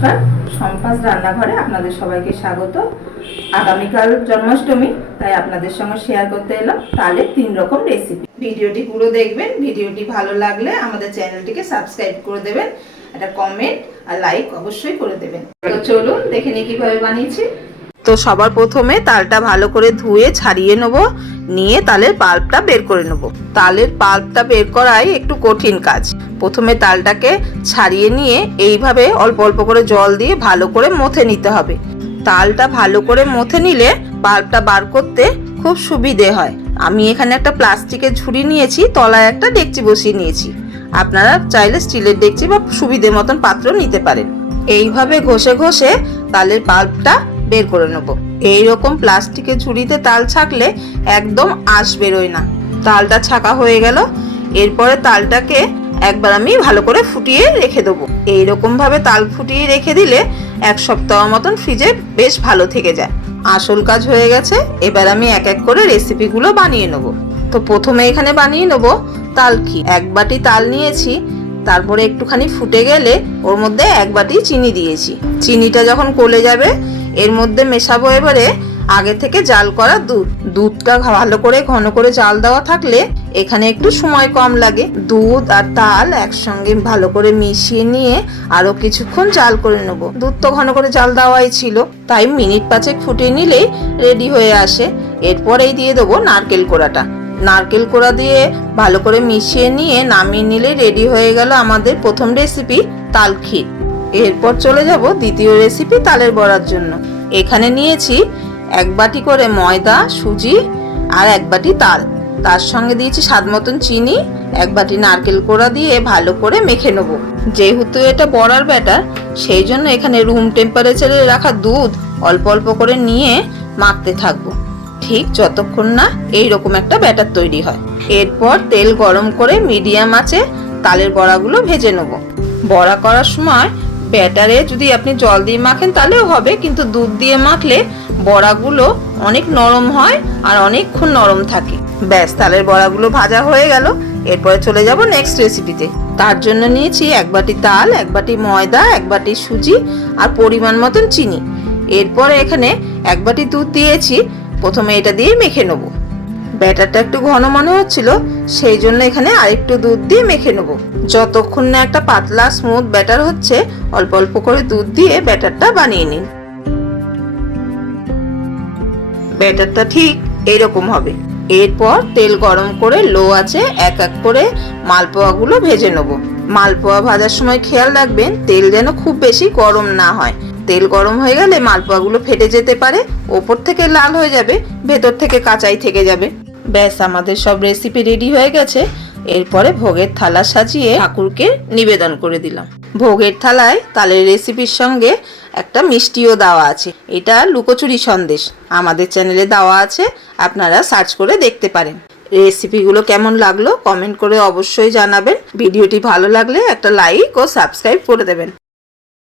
নমস্কার সম্পাস রান্নাঘরে আপনাদের সবাইকে স্বাগত। আগামীকাল জন্মাষ্টমী, তাই আপনাদের সঙ্গে শেয়ার করতে এলাম। তাহলে তিন রকম রেসিপি ভিডিওটি পুরো দেখবেন, ভিডিওটি ভালো লাগলে আমাদের চ্যানেলটিকে সাবস্ক্রাইব করে দেবেন, একটা কমেন্ট আর লাইক অবশ্যই করে দেবেন। তো চলুন, দেখে নিই কীভাবে বানিয়েছি। তো সবার প্রথমে তালটা ভালো করে ধুয়ে ছাড়িয়ে নেব, নিয়ে তালের পাল্পটা বের করে নেব। তালের পাল্পটা বের করাই একটু কঠিন কাজ। প্রথমে তালটাকে ছাড়িয়ে নিয়ে এইভাবে অল্প অল্প করে জল দিয়ে ভালো করে মথে নিতে হবে। তালটা ভালো করে মথে নিলে পাল্পটা বার করতে খুব সুবিধে হয়। আমি এখানে একটা প্লাস্টিকের ঝুড়ি নিয়েছি, তলায় একটা ডেকচি বসিয়ে নিয়েছি। আপনারা চাইলে স্টিলের ডেকচি বা সুবিধে মতন পাত্র নিতে পারেন। এইভাবে ঘষে ঘষে তালের পাল্পটা বের করে নেব। এইরকম প্লাস্টিকের ঝুড়িতে তাল ছাকলে একদম আঁশ বেরোয় না। তালটা ছাকা হয়ে গেল। এরপরে তালটাকে একবার আমি ভালো করে ফুটিয়ে রেখে দেবো। এইরকম ভাবে তাল ফুটিয়ে রেখে দিলে এক সপ্তাহ মতন ফ্রিজে বেশ ভালো থেকে যায়। আসল কাজ হয়ে গেছে। এবার আমি এক এক করে রেসিপিগুলো বানিয়ে নেব। তো প্রথমে এখানে বানিয়ে নেব তালখি এক বাটি তাল নিয়েছি। তারপরে একটুখানি ফুটে গেলে ওর মধ্যে এক বাটি চিনি দিয়েছি। চিনিটা যখন গলে যাবে এর মধ্যে মেশাবো এবারে আগে থেকে জাল করা দুধ। দুধটা ভালো করে, ঘন করে জাল দেওয়া থাকলে এখানে একটু সময় কম লাগে। দুধ আর তাল একসঙ্গে ভালো করে মিশিয়ে নিয়ে আরও কিছুক্ষণ জাল করে নেব। দুধ তো ঘন করে জাল দেওয়াই ছিল। তাই মিনিট পাঁচেক ফুটিয়ে নিলেই রেডি হয়ে আসে। এরপরেই দিয়ে দেবো নারকেল কোড়াটা। নারকেল কোড়া দিয়ে ভালো করে মিশিয়ে নিয়ে নামিয়ে নিলে রেডি হয়ে গেল আমাদের প্রথম রেসিপি তাল ক্ষীর। এরপর চলে যাব দ্বিতীয় রেসিপি তালের বড়ার জন্য। এখানে নিয়েছি এক বাটি করে ময়দা, সুজি আর এক বাটি তাল। তার সঙ্গে দিয়েছি স্বাদ মতন চিনি, এক বাটি নারকেল কোড়া দিয়ে ভালো করে মেখে নেব। যেহেতু এটা বড়ার ব্যাটার, সেই জন্য এখানে রুম টেম্পারেচারে রাখা দুধ অল্প অল্প করে নিয়ে মাখতে থাকব। ঠিক যতক্ষণ না এই রকম একটা ব্যাটার তৈরি হয়। এরপর তেল গরম করে মিডিয়াম আঁচে তালের বড়াগুলো ভেজে নেব। বড়া করার সময় ব্যাটারে যদি আপনি জল দিয়ে মাখেন তাহলেও হবে, কিন্তু দুধ দিয়ে মাখলে বড়াগুলো অনেক নরম হয় আর অনেকক্ষণ নরম থাকে। ব্যাস, তালের বড়াগুলো ভাজা হয়ে গেল। এরপরে চলে যাব নেক্সট রেসিপিতে তার জন্য নিয়েছি এক বাটি তাল, এক বাটি ময়দা, এক বাটি সুজি আর পরিমাণ মতন চিনি। এরপরে এখানে এক বাটি দুধ দিয়েছি। প্রথমে এটা দিয়ে মেখে নেব। ব্যাটারটা একটু ঘন মনে হচ্ছিল, সেই জন্য এখানে আরেকটু দুধ দিয়ে মেখে নেব। যতক্ষণ না একটা পাতলা স্মুথ ব্যাটার হচ্ছে, অল্প অল্প করে দুধ দিয়ে ব্যাটারটা বানিয়ে নিন। ব্যাটারটা ঠিক এইরকম হবে। এরপর তেল গরম করে লো আছে এক এক করে মালপোয়াগুলো ভেজে নেব। মালপোয়া ভাজার সময় খেয়াল রাখবেন, তেল যেন খুব বেশি গরম না হয়। তেল গরম হয়ে গেলে মালপোয়াগুলো ফেটে যেতে পারে, ওপর থেকে লাল হয়ে যাবে, ভেতর থেকে কাঁচাই থেকে যাবে। ব্যাস, আমাদের সব রেসিপি রেডি হয়ে গেছে। এরপরে ভোগের থালা সাজিয়ে ঠাকুরকে নিবেদন করে দিলাম। ভোগের থালায় তালের রেসিপির সঙ্গে একটা মিষ্টিও দেওয়া আছে। এটা লুকোচুরি সন্দেশ। আমাদের চ্যানেলে দেওয়া আছে, আপনারা সার্চ করে দেখতে পারেন। রেসিপিগুলো কেমন লাগল কমেন্ট করে অবশ্যই জানাবেন। ভিডিওটি ভালো লাগলে একটা লাইক ও সাবস্ক্রাইব করে দেবেন।